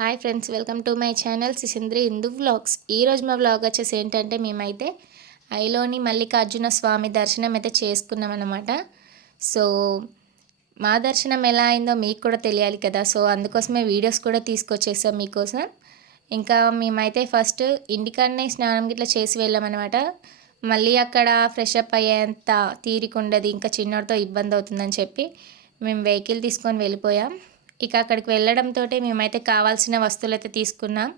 Hi friends welcome to my channel Sisindri Hindu vlogs. ఈరోజు మా vlog వచ్చేసి ఏంటంటే మేమైతే ఐలోని మల్లికార్జున స్వామి దర్శనం అయితే చేసుకున్నాం అనమాట సో మా దర్శనం ఎలా అయిందో మీకు కూడా తెలియాలి కదా. సో అందుకోసమే వీడియోస్ కూడా తీసుకొచ్చేసాం మీకోసం. ఇంకా మేమైతే ఫస్ట్ ఇంటికాడనే స్నానం గిట్లా చేసి వెళ్ళామన్నమాట మళ్ళీ అక్కడ ఫ్రెష్ అప్ అయ్యేంత తీరిక ఉండదు ఇంకా చిన్నోడితో ఇబ్బంది అవుతుందని చెప్పి మేము వెహికల్ తీసుకొని వెళ్ళిపోయాం. ఇక అక్కడికి వెళ్ళడంతో మేమైతే కావాల్సిన వస్తువులు అయితే తీసుకున్నాం.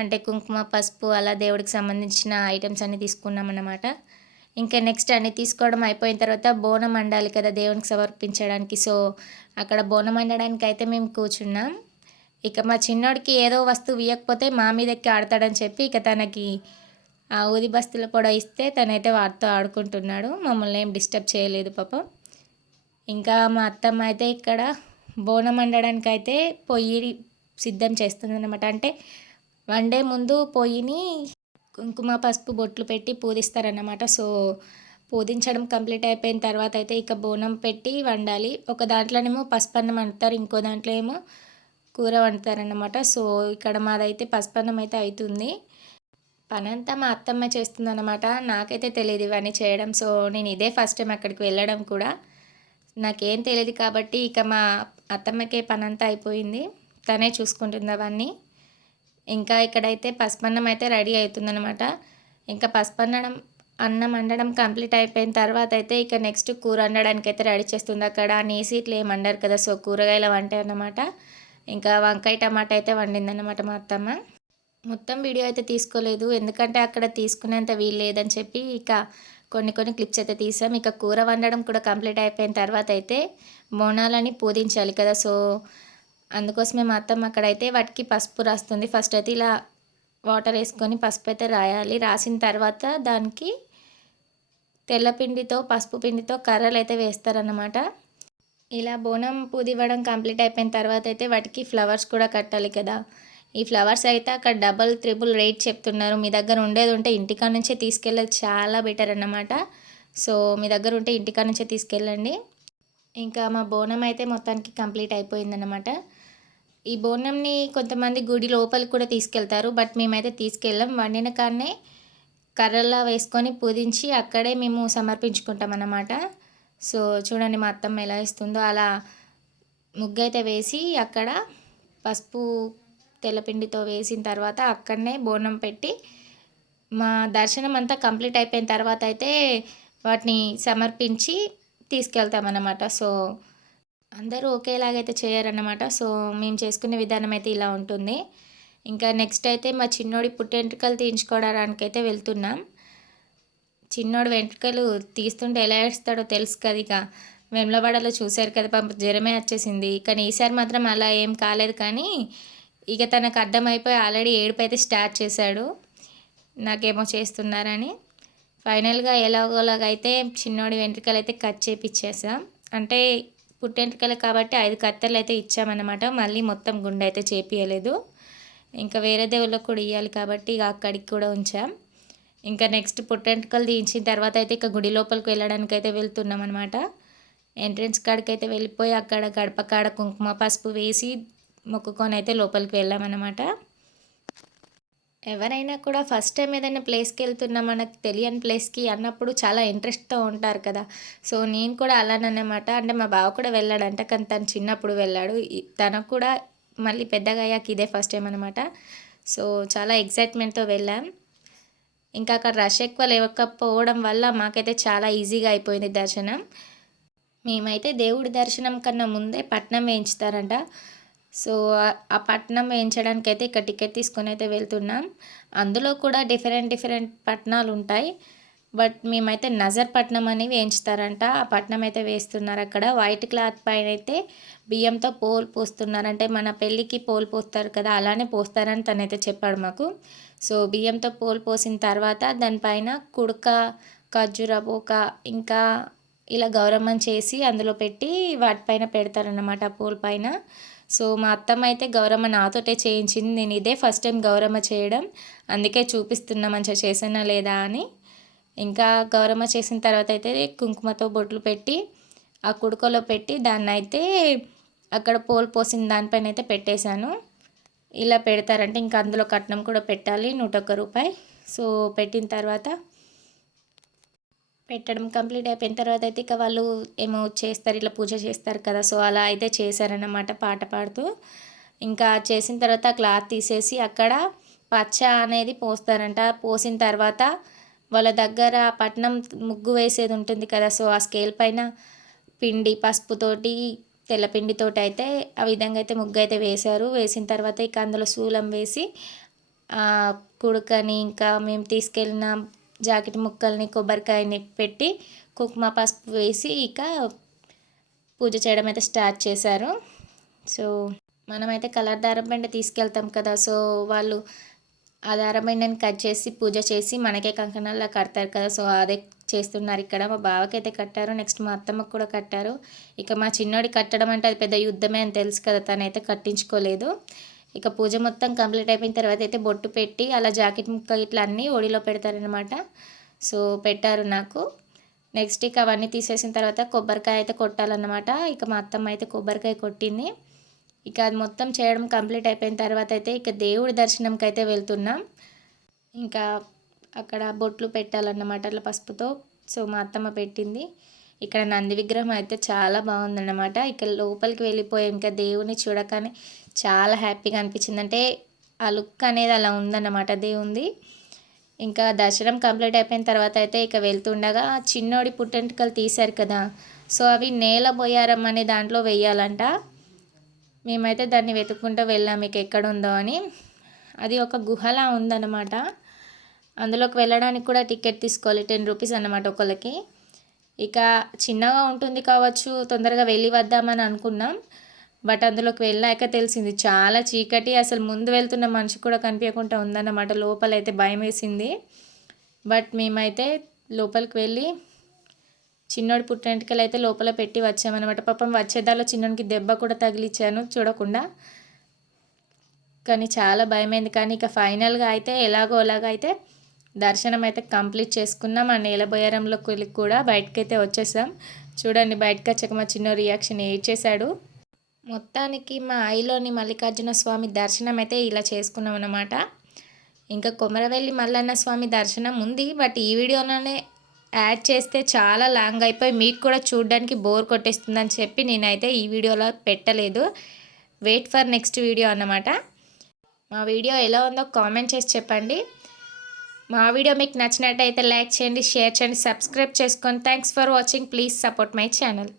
అంటే కుంకుమ పసుపు అలా దేవుడికి సంబంధించిన ఐటమ్స్ అన్నీ తీసుకున్నాం అన్నమాట. ఇంకా నెక్స్ట్ అన్నీ తీసుకోవడం అయిపోయిన తర్వాత బోనం వండాలి కదా దేవునికి సమర్పించడానికి. సో అక్కడ బోనం వండడానికి అయితే మేము కూర్చున్నాం. ఇక మా చిన్నోడికి ఏదో వస్తువు ఇవ్వకపోతే మా మీద ఎక్కి ఆడతాడని చెప్పి ఇక తనకి ఆ ఊది బస్తుల కూడా ఇస్తే తనైతే వాటితో ఆడుకుంటున్నాడు. మమ్మల్ని ఏం డిస్టర్బ్ చేయలేదు పాపం. ఇంకా మా అత్తమ్మ అయితే ఇక్కడ బోనం వండడానికి అయితే పొయ్యి సిద్ధం చేస్తుంది అనమాట అంటే వండే ముందు పొయ్యిని కుంకుమ పసుపు బొట్లు పెట్టి పూజిస్తారన్నమాట సో పూజించడం కంప్లీట్ అయిపోయిన తర్వాత అయితే ఇక బోనం పెట్టి వండాలి. ఒక దాంట్లోనేమో పసుపన్నం వండుతారు ఇంకో దాంట్లో ఏమో కూర వండుతారన్నమాట. సో ఇక్కడ మాదైతే పసుపన్నం అయితే అవుతుంది పనంతా మా అత్తమ్మ చేస్తుందన్నమాట. నాకైతే తెలియదు ఇవన్నీ చేయడం. సో నేను ఇదే ఫస్ట్ టైం అక్కడికి వెళ్ళడం కూడా. నాకేం తెలియదు కాబట్టి ఇక మా అత్తమ్మకే పనంతా అయిపోయింది. తనే చూసుకుంటుంది అవన్నీ. ఇంకా ఇక్కడైతే పసుపన్నం అయితే రెడీ అవుతుందనమాట ఇంకా పసుపన్నం అన్నం వండడం కంప్లీట్ అయిపోయిన తర్వాత అయితే ఇక నెక్స్ట్ కూర వండడానికి అయితే రెడీ చేస్తుంది. అక్కడ అనేసి ఇట్లా వండరు కదా సో కూరగాయల వంట అన్నమాట. ఇంకా వంకాయ టమాటా అయితే వండిందన్నమాట మా అత్తమ్మ. మొత్తం వీడియో అయితే తీసుకోలేదు. ఎందుకంటే అక్కడ తీసుకునేంత వీలు లేదని చెప్పి ఇక కొన్ని కొన్ని క్లిప్స్ అయితే తీసాం. ఇక కూర వండడం కూడా కంప్లీట్ అయిపోయిన తర్వాత అయితే బోనాలని పూజించాలి కదా. సో అందుకోసమే మా అత్తమ్మ అక్కడైతే వాటికి పసుపు రాస్తుంది. ఫస్ట్ అయితే ఇలా వాటర్ వేసుకొని పసుపు అయితే రాయాలి. రాసిన తర్వాత దానికి తెల్లపిండితో పసుపు పిండితో కర్రలు అయితే వేస్తారన్నమాట. ఇలా బోనం పూదివ్వడం కంప్లీట్ అయిపోయిన తర్వాత అయితే వాటికి ఫ్లవర్స్ కూడా కట్టాలి కదా. ఈ ఫ్లవర్స్ అయితే అక్కడ డబల్ త్రిబుల్ రేట్ చెప్తున్నారు. మీ దగ్గర ఉండేది ఉంటే ఇంటికాడ నుంచే తీసుకెళ్ళేది చాలా బెటర్ అన్నమాట. సో మీ దగ్గర ఉంటే ఇంటికాడ నుంచే తీసుకెళ్ళండి. ఇంకా మా బోనం అయితే మొత్తానికి కంప్లీట్ అయిపోయిందన్నమాట. ఈ బోనంని కొంతమంది గుడి లోపలికి కూడా తీసుకెళ్తారు. బట్ మేమైతే తీసుకెళ్ళాం. వండిన కాడనే కర్రలా వేసుకొని పూజించి అక్కడే మేము సమర్పించుకుంటాం అన్నమాట. సో చూడండి మా అత్తమ్మ ఎలా ఇస్తుందో అలా ముగ్గు అయితే వేసి అక్కడ పసుపు తెల్లపిండితో వేసిన తర్వాత అక్కడనే బోనం పెట్టి మా దర్శనం అంతా కంప్లీట్ అయిపోయిన తర్వాత అయితే వాటిని సమర్పించి తీసుకెళ్తామన్నమాట. సో అందరూ ఒకేలాగైతే చేయరన్నమాట. సో మేము చేసుకునే విధానం అయితే ఇలా ఉంటుంది. ఇంకా నెక్స్ట్ అయితే మా చిన్నోడి పుట్టెంట్రుకలు తీయించుకోవడానికి అయితే వెళ్తున్నాం. చిన్నోడు వెంట్రుకలు తీస్తుంటే ఎలా ఏడుస్తాడో తెలుసు కదా ఇక. వెమ్లవాడలో చూశారు కదా పాప జ్వరమే వచ్చేసింది. కానీ ఈసారి మాత్రం అలా ఏం కాలేదు కానీ ఇక తనకు అర్థమైపోయి ఆల్రెడీ ఏడుపు అయితే స్టార్ట్ చేశాడు. నాకేమో చేస్తున్నారని. ఫైనల్గా ఎలాగోలాగైతే చిన్నోడి వెంట్రుకలు అయితే కట్ చేపిచ్చేసాం. అంటే పుట్టెంట్రుకలు కాబట్టి ఐదు కత్తెరలు అయితే ఇచ్చామన్నమాట. మళ్ళీ మొత్తం గుండె అయితే చేపియలేదు. ఇంకా వేరే దేవుళ్ళకు కూడా ఇవ్వాలి కాబట్టి ఇక అక్కడికి కూడా ఉంచాం. ఇంకా నెక్స్ట్ పుట్టెంట్రుకలు తీయించిన తర్వాత అయితే ఇక గుడి లోపలికి వెళ్ళడానికి అయితే వెళ్తున్నాం అనమాట ఎంట్రన్స్ కాడికి అయితే వెళ్ళిపోయి అక్కడ గడప కాడ కుంకుమ పసుపు వేసి మొక్కుకొని అయితే లోపలికి వెళ్ళామన్నమాట. ఎవరైనా కూడా ఫస్ట్ టైం ఏదైనా ప్లేస్కి వెళ్తున్నా మనకు తెలియని ప్లేస్కి అన్నప్పుడు చాలా ఇంట్రెస్ట్తో ఉంటారు కదా. సో నేను కూడా అలానన్నమాట. అంటే మా బావ కూడా వెళ్ళాడంట కానీ తను చిన్నప్పుడు వెళ్ళాడు. తనకు కూడా మళ్ళీ పెద్దగా అయ్యాక ఇదే ఫస్ట్ టైం అనమాట సో చాలా ఎగ్జైట్మెంట్తో వెళ్ళాం. ఇంకా అక్కడ రష్ ఎక్కువ లేకపోవడం వల్ల మాకైతే చాలా ఈజీగా అయిపోయింది దర్శనం. మేమైతే దేవుడి దర్శనం కన్నా ముందే పట్నం వేయించుతారంట. సో ఆ పట్నం వేయించడానికి అయితే ఇక్కడ టికెట్ తీసుకొని అయితే వెళ్తున్నాం. అందులో కూడా డిఫరెంట్ డిఫరెంట్ పట్నాలు ఉంటాయి. బట్ మేమైతే నజర్ పట్నం అని వేయించుతారంట. ఆ పట్నం అయితే వేస్తున్నారు అక్కడ. వైట్ క్లాత్ పైన అయితే బియ్యంతో పోల్ పోస్తున్నారు. అంటే మన పెళ్ళికి పోల్ పోస్తారు కదా అలానే పోస్తారని తనైతే చెప్పాడు మాకు. సో బియ్యంతో పోల్ పోసిన తర్వాత దానిపైన కుడక ఖర్జూర పోక ఇంకా ఇలా గౌరమ్మం చేసి అందులో పెట్టి వాటిపైన పెడతారన్నమాట ఆ పోల్ పైన. సో మా అత్తమ్మ అయితే గౌరమ్మ నాతోటే చేయించింది. నేను ఇదే ఫస్ట్ టైం గౌరమ్మ చేయడం. అందుకే చూపిస్తున్నా మంచిగా చేసానా లేదా అని. ఇంకా గౌరమ్మ చేసిన తర్వాత అయితే కుంకుమతో బొట్లు పెట్టి ఆ కుడుకలో పెట్టి దాన్ని అయితే అక్కడ పోల్ పోసిన దానిపైన అయితే పెట్టేశాను. ఇలా పెడతారంటే ఇంకా అందులో కట్నం కూడా పెట్టాలి నూట ఒక్క రూపాయి. సో పెట్టిన తర్వాత పెట్టడం కంప్లీట్ అయిపోయిన తర్వాత అయితే ఇక వాళ్ళు ఏమో చేస్తారు ఇట్లా పూజ చేస్తారు కదా. సో అలా అయితే చేశారన్నమాట పాట పాడుతూ. ఇంకా చేసిన తర్వాత క్లాత్ తీసేసి అక్కడ పచ్చ అనేది పోస్తారంట. పోసిన తర్వాత వాళ్ళ దగ్గర పట్నం ముగ్గు వేసేది ఉంటుంది కదా. సో ఆ స్కేల్ పైన పిండి పసుపుతోటి తెల్లపిండితోటి అయితే ఆ విధంగా అయితే ముగ్గు అయితే వేశారు. వేసిన తర్వాత ఇక అందులో శూలం వేసి కుడుకని ఇంకా మేము తీసుకెళ్ళిన జాకెట్ ముక్కల్ని కొబ్బరికాయని పెట్టి కుంకుమ పసుపు వేసి ఇక పూజ చేయడం అయితే స్టార్ట్ చేశారు. సో మనమైతే కలర్ దారం పెండ తీసుకెళ్తాం కదా. సో వాళ్ళు ఆ దారబిండని కట్ చేసి పూజ చేసి మనకే కంకణాల్లో కడతారు కదా. సో అదే చేస్తున్నారు ఇక్కడ. మా బావకైతే కట్టారు నెక్స్ట్ మా అత్తమ్మకు కూడా కట్టారు. ఇక మా చిన్నోడి కట్టడం అంటే అది పెద్ద యుద్ధమే అని తెలుసు కదా. తనైతే కట్టించుకోలేదు. ఇక పూజ మొత్తం కంప్లీట్ అయిపోయిన తర్వాత అయితే బొట్టు పెట్టి అలా జాకెట్ ముక్క ఇట్లా అన్నీ ఒడిలో పెడతారనమాట సో పెట్టారు నాకు. నెక్స్ట్ ఇక అవన్నీ తీసేసిన తర్వాత కొబ్బరికాయ అయితే కొట్టాలన్నమాట. ఇక మా అత్తమ్మ అయితే కొబ్బరికాయ కొట్టింది. ఇక అది మొత్తం చేయడం కంప్లీట్ అయిపోయిన తర్వాత అయితే ఇక దేవుడి దర్శనంకి అయితే వెళ్తున్నాం. ఇంకా అక్కడ బొట్లు పెట్టాలన్నమాట అట్లా పసుపుతో. సో మా అత్తమ్మ పెట్టింది. ఇక్కడ నంది విగ్రహం అయితే చాలా బాగుందన్నమాట. ఇక్కడ లోపలికి వెళ్ళిపోయాం ఇంకా దేవుని చూడగానే చాలా హ్యాపీగా అనిపించింది. అంటే ఆ లుక్ అనేది అలా ఉందన్నమాట దేవుంది. ఇంకా దర్శనం కంప్లీట్ అయిపోయిన తర్వాత అయితే ఇక వెళ్తుండగా చిన్నోడి పుట్టెంటుకలు తీశారు కదా. సో అవి నేల బొయ్యారం అనే దాంట్లో వెయ్యాలంట మేమైతే దాన్ని వెతుక్కుంటూ వెళ్ళాం మీకు ఎక్కడ ఉందో అని. అది ఒక గుహలా ఉందన్నమాట. అందులోకి వెళ్ళడానికి కూడా టికెట్ తీసుకోవాలి. టెన్ రూపీస్ అన్నమాట ఒకళ్ళకి. ఇక చిన్నగా ఉంటుంది కావచ్చు తొందరగా వెళ్ళి వద్దామని అనుకున్నాం. బట్ అందులోకి వెళ్ళాక తెలిసింది చాలా చీకటి అసలు ముందు వెళ్తున్న మనిషి కూడా కనిపించకుండా ఉందన్నమాట. లోపలైతే భయం వేసింది. బట్ మేమైతే లోపలికి వెళ్ళి చిన్నోడి పుట్టినటికలు అయితే లోపల పెట్టి వచ్చామన్నమాట. పాపం వచ్చేదాలో చిన్నోడికి దెబ్బ కూడా తగిలిచ్చాను చూడకుండా. కానీ చాలా భయమైంది. కానీ ఇక ఫైనల్గా అయితే ఎలాగో అలాగైతే అయితే దర్శనం అయితే కంప్లీట్ చేసుకున్నాం. ఆ నేలబోయారంలో వెళ్ళి కూడా బయటకైతే వచ్చేసాం. చూడండి బయటకు వచ్చాక మా చిన్న రియాక్షన్ చేశాడు. మొత్తానికి మా ఐలోని మల్లికార్జున స్వామి దర్శనం అయితే ఇలా చేసుకున్నాం అనమాట ఇంకా కొమరవెల్లి మల్లన్న స్వామి దర్శనం ఉంది బట్ ఈ వీడియోలోనే యాడ్ చేస్తే చాలా లాంగ్ అయిపోయి మీకు కూడా చూడడానికి బోర్ కొట్టేస్తుందని చెప్పి నేనైతే ఈ వీడియోలో పెట్టలేదు. వెయిట్ ఫర్ నెక్స్ట్ వీడియో అన్నమాట. మా వీడియో ఎలా ఉందో కామెంట్ చేసి చెప్పండి. మా వీడియో మీకు నచ్చినట్టయితే లైక్ చేయండి షేర్ చేయండి సబ్స్క్రైబ్ చేసుకోండి thanks for watching. Please support my channel.